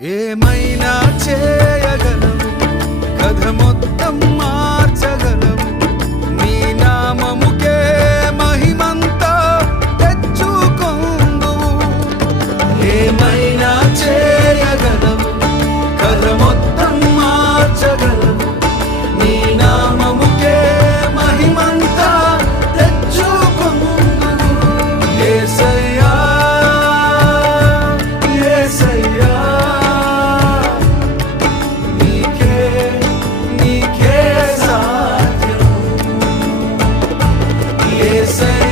ఏమైనా చేయగలము కథ మొత్తం మార్చగలము నీ నామముకే మహిమంతా తెచ్చుకొందు ఏమై Yes, sir.